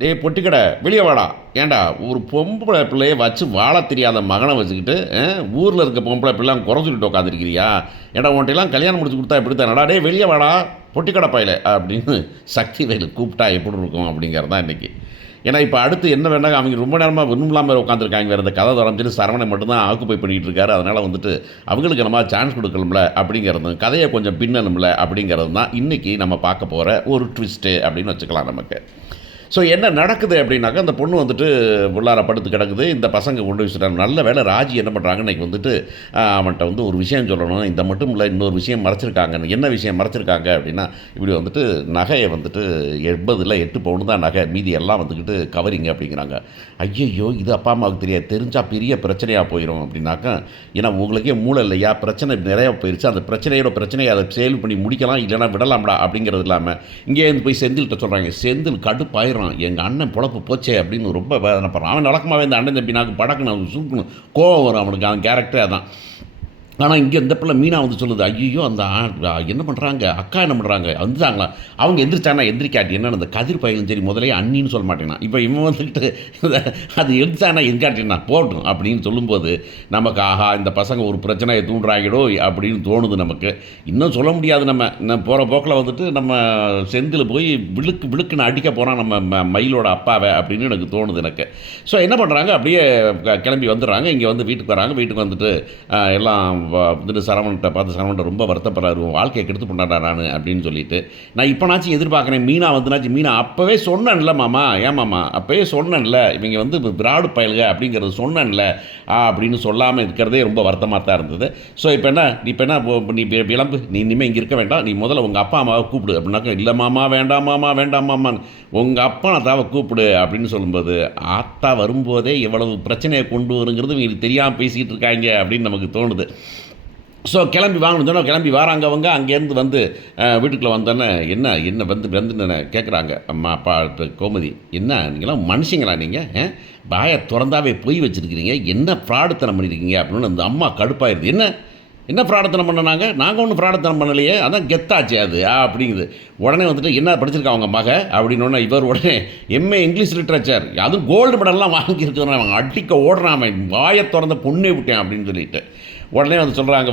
டேய் பொட்டிக்கடை வெளியே வாடா. ஏன்டா ஒரு பொம்பளை பிள்ளைய வச்சு வாழ தெரியாத மகனை வச்சுக்கிட்டு ஊரில் இருக்க பொம்பளை பிள்ளைலாம் குறை சொல்லிட்டு உட்காந்துருக்கிறியா? ஏன்டா உன்ட்டையெல்லாம் கல்யாணம் முடிச்சு கொடுத்தா எப்படி தானடா? டே வெளியே வாடா பொட்டிக்கடை பையில அப்படின்னு சக்தி வேலு கூப்பிட்டா எப்படி இருக்கும் அப்படிங்கிறது தான் இன்றைக்கி. ஏன்னா இப்போ அடுத்து என்ன வேண்டாங்க, அவங்க ரொம்ப நேரமாக விரும்பலாமல் உட்காந்துருக்காங்க. வேறு இந்த கதை தொடர்ந்துட்டு சரவணை மட்டும்தான் ஆக்குப்பை பண்ணிகிட்டு இருக்காரு. அதனால் வந்துட்டு அவங்களுக்கு நம்ம சான்ஸ் கொடுக்கணும்ல அப்படிங்கிறது, கதையை கொஞ்சம் பின்னணும்ல அப்படிங்கிறது தான் இன்றைக்கி நம்ம பார்க்க போகிற ஒரு ட்விஸ்ட்டு அப்படின்னு வச்சுக்கலாம் நமக்கு. ஸோ என்ன நடக்குது அப்படின்னாக்கா, அந்த பொண்ணு வந்துட்டு உள்ளார படுத்து கிடக்குது. இந்த பசங்க கொண்டு வச்சுட்டாங்க. நல்ல வேலை ராஜி என்ன பண்ணுறாங்க, இன்றைக்கி வந்துட்டு அவன்கிட்ட வந்து ஒரு விஷயம் சொல்லணும், இந்த மட்டும் இல்லை இன்னொரு விஷயம் மறைச்சிருக்காங்க. என்ன விஷயம் மறைச்சிருக்காங்க அப்படின்னா, இப்படி வந்துட்டு நகையை வந்துட்டு 8 பவுன் தான் நகை, மீதி எல்லாம் வந்துக்கிட்டு கவரிங்க அப்படிங்கிறாங்க. ஐயையோ இது அப்பா அம்மாவுக்கு தெரியாது, தெரிஞ்சால் பெரிய பிரச்சனையாக போயிடும் அப்படின்னாக்கா, ஏன்னா உங்களுக்கே மூளை இல்லையா, பிரச்சனை நிறையா போயிடுச்சு, அந்த பிரச்சனையை அதை சேல்வ் பண்ணி முடிக்கலாம், இல்லைனா விடலாம்டா அப்படிங்கிறது இல்லாமல் இங்கே இருந்து போய் செந்தில்கிட்ட சொல்கிறாங்க. செந்தில் கடுப்பாயிரும், எங்கள் அண்ணன் பொழப்பு போச்சே அப்படின்னு ரொம்ப வேதனைப்படுறான். அவன் வழக்கமாகவே இந்த அண்ணன் தம்பி நாக்கு படக்குன்னு சுருக்கணும், கோவம் வரும் அவனுக்கு, அவன் கேரக்டரே அதான். ஆனால் இங்கே இந்த பிள்ளை மீனா வந்து சொல்லுது, ஐயோ அந்த என்ன பண்ணுறாங்க, அக்கா என்ன பண்ணுறாங்க, வந்துட்டாங்களா, அவங்க எந்திரிச்சானா எந்திரிக்காட்டி என்னென்ன அந்த கதிர் பயிலும் சரி முதலே அண்ணின்னு சொல்ல மாட்டேன்னா, இப்போ இவன் வந்துக்கிட்டு அது எந்திரிச்சானா எந்திரிக்காட்டினா போட்டும் அப்படின்னு சொல்லும்போது நமக்கு ஆஹா இந்த பசங்க ஒரு பிரச்சனையை தூண்டுறாங்கடோ அப்படின்னு தோணுது நமக்கு. இன்னும் சொல்ல முடியாது, நம்ம போகிற போக்கில் வந்துட்டு நம்ம செந்தில் போய் விழுக்குன்னு அடிக்க போகிறான் நம்ம மயிலோட அப்பாவை அப்படின்னு எனக்கு தோணுது எனக்கு. ஸோ என்ன பண்ணுறாங்க, அப்படியே கிளம்பி வந்துடுறாங்க. இங்கே வந்து வீட்டுக்கு வராங்க. வீட்டுக்கு வந்துட்டு எல்லாம் வந்துட்டு சரவணன்ட்ட பார்த்து சரவணன் ரொம்ப வருத்தப்படுறாரு, வாழ்க்கையை கெடுத்து பண்ணாடா நான் அப்படின்னு சொல்லிட்டு. நான் இப்போனாச்சும் எதிர்பார்க்குறேன் மீனா வந்துனாச்சு. மீனா அப்போவே சொன்னேன்ல மாமா, ஏன் மாமா அப்போவே சொன்னேன்ல இவங்க வந்து பிராடு பயலுக அப்படிங்கிறது சொன்னேன்ல அப்படின்னு சொல்லாமல் இருக்கிறதே ரொம்ப வருத்தமாக தான் இருந்தது. ஸோ இப்போ என்ன நீ விளம்பு, நீ இனிமேல் இங்கே இருக்க வேண்டாம், நீ முதல்ல உங்கள் அப்பா அம்மாவை கூப்பிடு அப்படின்னாக்கா, இல்லை மாமா வேண்டாம் மாமா வேண்டாம் மாமான்னு உங்கள் அப்பா அத்தாவை கூப்பிடு அப்படின்னு சொல்லும்போது, ஆத்தா வரும்போதே எவ்வளவு பிரச்சனையை கொண்டு வருங்கிறது இவங்களுக்கு தெரியாமல் பேசிக்கிட்டு இருக்காங்க அப்படின்னு நமக்கு தோணுது. ஸோ கிளம்பி வாங்கணும்னு சொன்னால் கிளம்பி வராங்க அவங்க. அங்கேருந்து வந்து வீட்டுக்குள்ளே வந்தோன்னே என்ன வந்து கேட்குறாங்க அம்மா அப்பா கோமதி, என்ன நீங்களாம் மனுஷங்களா நீங்கள், பாயை திறந்தாவே பொய் வச்சுருக்கிறீங்க, என்ன ஃப்ராடுத்தனம் பண்ணியிருக்கீங்க அப்படின்னு அந்த அம்மா கடுப்பாயிருது. என்ன ஃப்ராடத்தனம் பண்ணனாங்க, நாங்கள் ஒன்றும் ஃப்ராடத்தனம் பண்ணலையே, அதான் கெத்தாச்சு அது அப்படிங்குது. உடனே வந்துட்டு என்ன படிச்சிருக்கா அவங்க மக அப்படின்னோடனே இவர் உடனே எம்ஏ இங்கிலீஷ் லிட்ரேச்சர், அதுவும் கோல்டு மெடல்லாம் வாங்கியிருக்கிறோம், அவங்க அடிக்க ஓடுறான், வாயை திறந்த பொண்ணே விட்டேன் அப்படின்னு சொல்லிட்டு உடனே வந்து சொல்கிறாங்க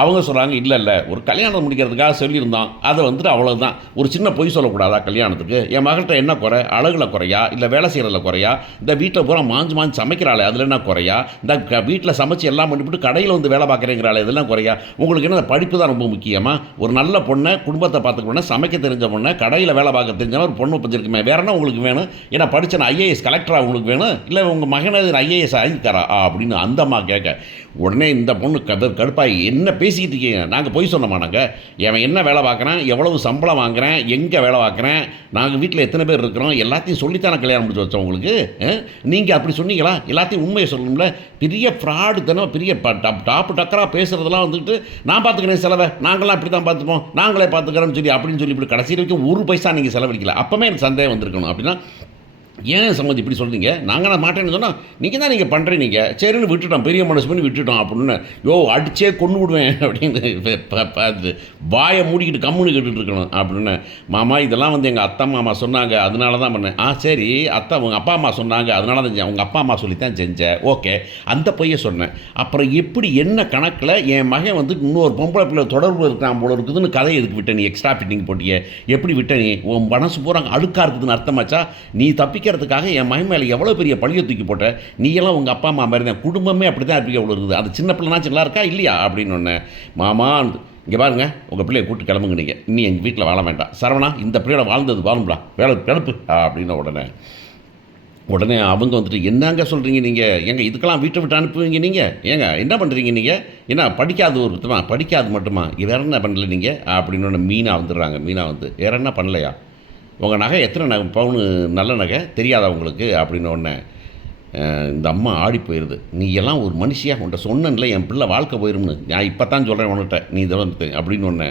அவங்க சொல்கிறாங்க, இல்லை ஒரு கல்யாணம் முடிக்கிறதுக்காக சொல்லியிருந்தோம், அதை வந்துட்டு அவ்வளோதான், ஒரு சின்ன பொய் சொல்லக்கூடாதா கல்யாணத்துக்கு, என் மகள்கிட்ட என்ன குறை, அழகில் குறையா இல்லை வேலை செய்கிறதில் குறையா, இந்த வீட்டில் பூரா மாஞ்சு சமைக்கிறாளே அதில் என்ன குறையா, இந்த வீட்டில் சமைச்சு எல்லாம் பண்ணிவிட்டு கடையில் வந்து வேலை பார்க்குறேங்கிறாளே இதெல்லாம் குறையா, உங்களுக்கு என்ன படிப்பு தான் ரொம்ப முக்கியமாக, ஒரு நல்ல பொண்ணை குடும்பத்தை பார்த்துக்கணும், சமைக்க தெரிஞ்ச பொண்ணை கடையில் வேலை பார்க்க தெரிஞ்சவன் ஒரு பொண்ணு வச்சுருக்குமே, வேற என்ன உங்களுக்கு வேணும், ஏன்னா படித்த ஐஏஎஸ் கலெக்டராக உங்களுக்கு வேணும், இல்லை உங்கள் மகனை ஐஏஎஸ் ஆகிக்காரா அப்படின்னு அந்த அம்மா கேட்க, உடனே இந்த பொண்ணு கடுப்பாகி என்ன பேசிக்கிட்டு இருக்கீங்க, நாங்கள் போய் சொன்னோமா, நாங்கள் அவன் என்ன வேலை பார்க்குறேன், எவ்வளவு சம்பளம் வாங்குகிறேன், எங்கே வேலை பார்க்குறேன், நாங்கள் வீட்டில் எத்தனை பேர் இருக்கிறோம், எல்லாத்தையும் சொல்லித்தானே கல்யாணம் முடிச்சு வச்சோம் உங்களுக்கு, நீங்கள் அப்படி சொன்னீங்களா, எல்லாத்தையும் உண்மையை சொல்லணும்ல, பெரிய ஃப்ராடு தானே, பெரிய டாப்பு டக்கராக பேசுகிறதெல்லாம் வந்துட்டு நான் பார்த்துக்கிறேன் செலவை, நாங்களாம் அப்படி தான் பார்த்துப்போம், நாங்களே பார்த்துக்கிறோன்னு சொல்லி அப்படின்னு சொல்லி இப்படி கடைசி வரைக்கும் ஒரு பைசா நீங்கள் செலவழிக்கல, அப்போமே எனக்கு சந்தேகம் வந்திருக்கணும். அப்படின்னா ஏன் சம்மந்தி இப்படி சொல்கிறீங்க, நாங்கள் நான் மாட்டேன்னு சொன்னால் நீங்கள் தான் நீங்கள் பண்ணுறீங்க, சரின்னு விட்டுட்டோம், பெரிய மனசு பண்ணி விட்டுட்டோம் அப்படின்னு, அடிச்சே கொண்டு விடுவேன் அப்படின்னு வாயை மூடிக்கிட்டு கம்முன்னு கேட்டுட்டு இருக்கணும் அப்படின்னு. மாமா இதெல்லாம் வந்து எங்கள் அத்தா மாமா சொன்னாங்க அதனால தான் பண்ணேன். சரி அத்தா உங்கள் அப்பா அம்மா சொன்னாங்க அதனால தான் உங்கள் அப்பா அம்மா சொல்லித்தான் செஞ்சேன், ஓகே அந்த பொய்யை சொன்னேன், அப்புறம் எப்படி என்ன கணக்கில் என் மகன் வந்து இன்னொரு பொம்பளை பிள்ளை தொடர்பு இருக்கிறான் போல இருக்குதுன்னு கதையை எதுக்கு விட்ட நீ, எக்ஸ்ட்ரா ஃபிட்டிங் போட்டியே எப்படி விட்ட நீ, உன் மனசு பூரா அழுக்காக இருக்குதுன்னு அர்த்தமாச்சா, நீ தப்பிக்கிறதுக்காக என் மகன் மேலே எவ்வளோ பெரிய பழியை தூக்கி போட்ட, நீ எல்லாம் உங்கள் அப்பா அம்மா மாதிரி தான், குடும்பமே அப்படி தான் இருப்பீங்க எவ்வளோ இருக்குது, அது சின்ன பிள்ளைனாச்சும் நல்லா இருக்கா இல்லையா அப்படின்னு ஒன்று. மாமா இங்கே பாருங்க உங்கள் பிள்ளையை கூப்பிட்டு கிளம்புங்க, நீங்கள் நீ எங்கள் வீட்டில் வாழ வேண்டாம், சரவணா இந்த பிள்ளையோட வாழ்ந்தது வாழும்டா, வேலை கிளப்பு அப்படின்ன உடனே அவங்க வந்துட்டு என்னங்க சொல்கிறீங்க நீங்கள், எங்க இதுக்கெல்லாம் வீட்டை விட்டு அனுப்புவீங்க நீங்கள், ஏங்க என்ன பண்ணுறீங்க நீங்கள், என்ன படிக்காது ஒரு படிக்காது மட்டுமா வேற என்ன பண்ணல நீங்கள் அப்படின்னு மீனா வந்துடுறாங்க. மீனா வந்து வேற என்ன பண்ணலையா, உங்கள் நகை எத்தனை பவுனு நல்ல நகை தெரியாதா உங்களுக்கு அப்படின்னோடனே இந்த அம்மா ஆடி போயிடுது. நீ எல்லாம் ஒரு மனுஷியாக உன்ட்ட சொன்னேன்ல என் பிள்ளை வாழ்க்கை போயிடும்னு, நான் இப்போ தான் சொல்கிறேன் உன்கிட்ட, நீ இதை வந்து அப்படின்னு ஒன்று.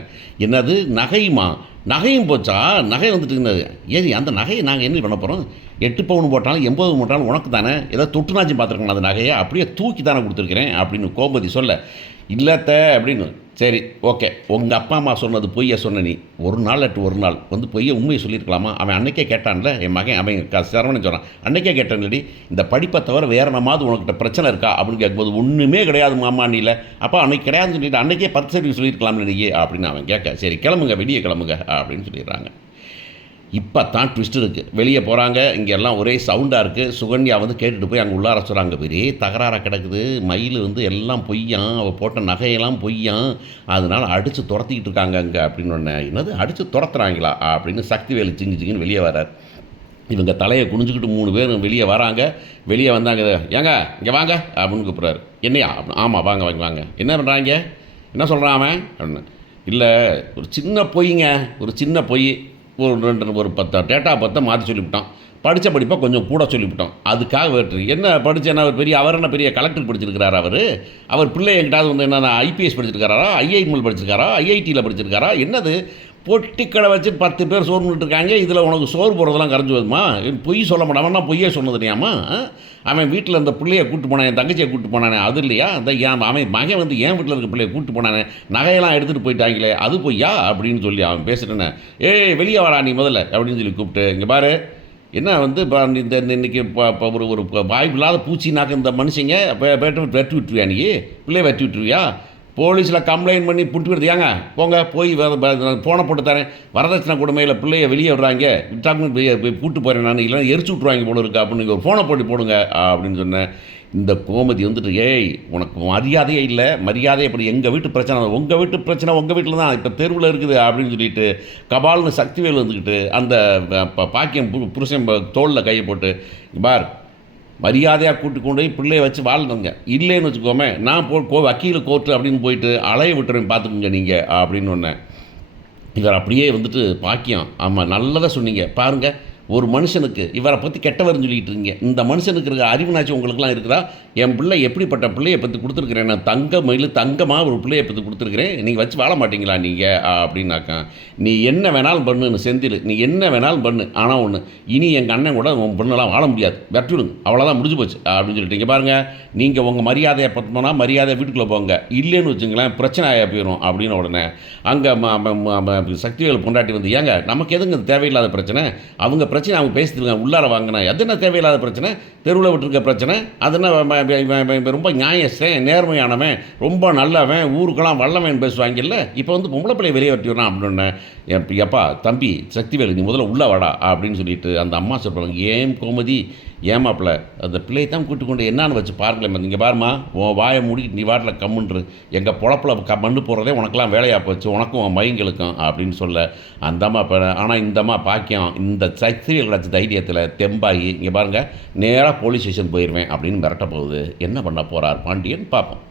என்னது நகையுமா, நகையும் போச்சா, நகை வந்துட்டு ஏறி அந்த நகையை நாங்கள் என்ன பண்ண போகிறோம், 8 பவுன் போட்டாலும் 80 போட்டாலும் உனக்கு தானே, ஏதாவது தொட்டுனாச்சும் பார்த்துருக்கணும் அந்த நகையை அப்படியே தூக்கி தானே கொடுத்துருக்குறேன் அப்படின்னு கோபதி சொல்ல, இல்லத்த அப்படின்னு சரி, ஓகே. உங்க அப்பா, அம்மா சொன்னது பொய்ய சொன்ன நீ. ஒரு நாள் இல்லாட்டி ஒரு நாள் வந்து பொய்ய உண்மைய சொல்லியிருக்கலாமா? அவன் அன்னைக்கே கேட்டான்ல, என் மகன் அவன் சரவணன் சொல்றான். அன்னைக்கே கேட்டான்லடி, இந்த படிப்ப தவிர வேற என்னமாவது உனக்கிட்ட பிரச்சனை இருக்கா? அப்படின்னு கேட்கும்போது, ஒண்ணுமே கிடையாது மாமா நீல. அப்பா அன்னைக்கு கிடையாதுன்னு சொல்லிட்டு அன்னைக்கே 10 சதவீதம் சொல்லியிருக்கலாம்ல நீ அப்படின்னு அவன் கேட்க, சரி கிளம்புங்க, வெளியே கிளம்புங்க அப்படின்னு சொல்லிடுறாங்க. இப்போ தான் ட்விஸ்ட் இருக்குது. வெளியே போகிறாங்க, இங்கே எல்லாம் ஒரே சவுண்டாக இருக்குது. சுகன்யா வந்து கேட்டுட்டு போய் அங்கே உள்ளார சொல்கிறாங்க, பெரிய தகராறாக கிடக்குது, மயில் வந்து எல்லாம் பொய்யான், அவள் போட்ட நகையெல்லாம் பொய்யான், அதனால் அடித்து துரத்திக்கிட்டு இருக்காங்க அங்கே அப்படின்னு ஒன்று. என்னது அடித்து துரத்துறாங்களா அப்படின்னு சக்திவேலு சிங்கின்னு வெளியே வரார். இவங்க தலையை குனிஞ்சிக்கிட்டு 3 பேரும் வெளியே வராங்க. வெளியே வந்தாங்க, ஏங்க இங்கே வாங்க அப்படின்னு கூப்பிட்றாரு. என்னையா? ஆமாம் வாங்க வாங்க வாங்க. என்ன பண்ணுறாங்க? என்ன சொல்கிறான் அவன் அப்படின்னு. இல்லை, ஒரு சின்ன பொய்ங்க, ஒரு சின்ன பொய். ஒரு 10 டேட்டா 10 மாற்றி சொல்லிவிட்டான். படித்த படிப்பை கொஞ்சம் கூட சொல்லிவிட்டோம். அதுக்காக வெற்றி என்ன படித்தேன்னா அவர் என்ன பெரிய கலெக்டர் படிச்சிருக்கிறாரா? அவர் பிள்ளை எங்கிட்டாவது வந்து என்ன ஐபிஎஸ் படிச்சிருக்காரா, ஐஐஎம்எல் படிச்சிருக்காரா, ஐஐடியில் படிச்சிருக்காரா? என்னது பொட்டிக்கடை வச்சு 10 பேர் சோறு இருக்காங்க, இதில் உனக்கு சோறு போடுறதெல்லாம் கரைஞ்சி வருமா? பொய் சொல்ல மாட்டான். பொய்யே சொன்னது இல்லையாம்மா? அவன் வீட்டில் இந்த பிள்ளையை கூப்பிட்டு போனான், என் தங்கச்சியை கூப்பிட்டு போனானே அது இல்லையா? அந்த அவன் மகன் வந்து என் வீட்டில் இருக்க பிள்ளையை கூப்பிட்டு போனானே, நகையெல்லாம் எடுத்துகிட்டு போயிட்டாங்களே அது பொய்யா அப்படின்னு சொல்லி அவன் பேசுகிறேன்னு, ஏய் வெளியே வாடா நீ முதல்ல அப்படின்னு சொல்லி கூப்பிட்டு, இங்கே பாரு என்ன வந்து இப்போ இந்த இன்றைக்கி இப்போ ஒரு வாய்ப்பு இல்லாத பூச்சினாக்க இந்த மனுஷங்க வெட்டி விட்டுருவியா? நீ பிள்ளையை வெட்டி விட்டுருவியா? போலீஸில் கம்ப்ளைண்ட் பண்ணி புட்டு விடுது. ஏங்க போங்க போய் ஃபோனை போட்டு தரேன், வரதட்சணை கொடுமையில் பிள்ளைய வெளியே விடுறாங்க, விட்டாங்க போய் கூட்டு போகிறேன் நான், இல்லைன்னா எரிச்சு விட்ருவாங்க போல இருக்கு அப்படின்னு நீங்கள் ஒரு ஃபோனை போட்டு போடுங்க அப்படின்னு சொன்னேன். இந்த கோமதி வந்துட்டு, ஏய் உனக்கு மரியாதையே இல்லை, மரியாதை அப்படி எங்கள் வீட்டு பிரச்சனை, உங்கள் வீட்டு பிரச்சனை உங்கள் வீட்டில் தான் இப்போ தெருவில் இருக்குது அப்படின்னு சொல்லிட்டு கபால்னு சக்திவேல் வந்துக்கிட்டு அந்த பாக்கியம் புருஷன் தோளில் கையை போட்டு, பார் மரியாதையாக கூட்டு கொண்டு போய் பிள்ளையை வச்சு வாழ்ந்துங்க, இல்லைன்னு வச்சுக்கோமே நான் வக்கீல் கோர்ட்டு அப்படின்னு போயிட்டு அலைய விட்டுறேன் பார்த்துக்குங்க நீங்கள் அப்படின்னு ஒன்று. இவர் அப்படியே வந்துட்டு பாக்கியம், ஆமாம் நல்லதாக சொன்னீங்க பாருங்கள், ஒரு மனுஷனுக்கு இவரை பற்றி கெட்டவர்னு சொல்லிகிட்டு இருக்கீங்க, இந்த மனுஷனுக்கு இருக்கிற அறிவுனாச்சும் உங்களுக்குலாம் இருக்குதா? என் பிள்ளை எப்படிப்பட்ட பிள்ளையை பற்றி கொடுத்துருக்குறேன், நான் தங்கமாக ஒரு பிள்ளையை பற்றி கொடுத்துருக்குறேன், நீங்கள் வச்சு வாழ மாட்டீங்களா நீங்கள் அப்படின்னாக்கா, நீ என்ன வேணாலும் பண்ணுன்னு செந்தில், நீ என்ன வேணாலும் பண்ணு, ஆனால் ஒன்று, இனி எங்கள் அண்ணன் கூட உன் பொண்ணெல்லாம் வாழ முடியாது, வெற்றிவிடுங்க, அவ்வளோதான் முடிஞ்சு போச்சு அப்படின்னு சொல்லிட்டு, பாருங்கள் நீங்கள் உங்கள் மரியாதையை பார்த்தோம்னா மரியாதை வீட்டுக்குள்ளே போங்க, இல்லைன்னு வச்சுங்களேன் பிரச்சனை ஆகியா போயிடும் அப்படின்னு உடனே அங்கே சக்திவேல் பொண்டாட்டி வந்து, ஏங்க நமக்கு எதுங்க தேவையில்லாத பிரச்சனை, அவங்க பிரச்சனை அவங்க பேசிட்டுருங்க, உள்ளார வாங்கினா அது என்ன தேவையில்லாத பிரச்சனை, தெருவில் விட்டுருக்க பிரச்சனை, அதெல்லாம் ரொம்ப நியாயஸ்தன் நேர்மையானவன் ரொம்ப நல்லவன் ஊருக்கெல்லாம் வல்லவன் பேசுவாங்கல்ல, இப்போ வந்து பொம்பளை பிள்ளையை வெளியே வெட்டி விடறான் அப்படின்னு. எப்பா தம்பி சக்திவேலு நீ முதல்ல உள்ள வாடா அப்படின்னு சொல்லிட்டு அந்த அம்மா சொல்கிறாங்க, ஏன் கோமதி ஏமாப்பிள்ள அந்த பிள்ளையை தான் கூட்டு கொண்டு என்னான்னு வச்சு பாருங்களேன், இங்கே பாருமா உன் வாயை மூடிக்கிட்டு நீ வாட்டில் கம்முன்று, எங்கள் பொழப்பில் மண்ணு போடுறதே உனக்கெல்லாம் வேலையாக போச்சு, உனக்கும் உன் மைங்களுக்கும் அப்படின்னு சொல்ல அந்த அம்மா. ஆனால் இந்த அம்மா பாக்கியம் இந்த சக்திவேல் கிடச்ச தைரியத்தில் தெம்பாகி, இங்கே பாருங்கள் நேராக போலீஸ் ஸ்டேஷன் போயிடுவேன் அப்படின்னு மிரட்ட போகுது. என்ன பண்ண போகிறார் பாண்டியன் பார்ப்போம்.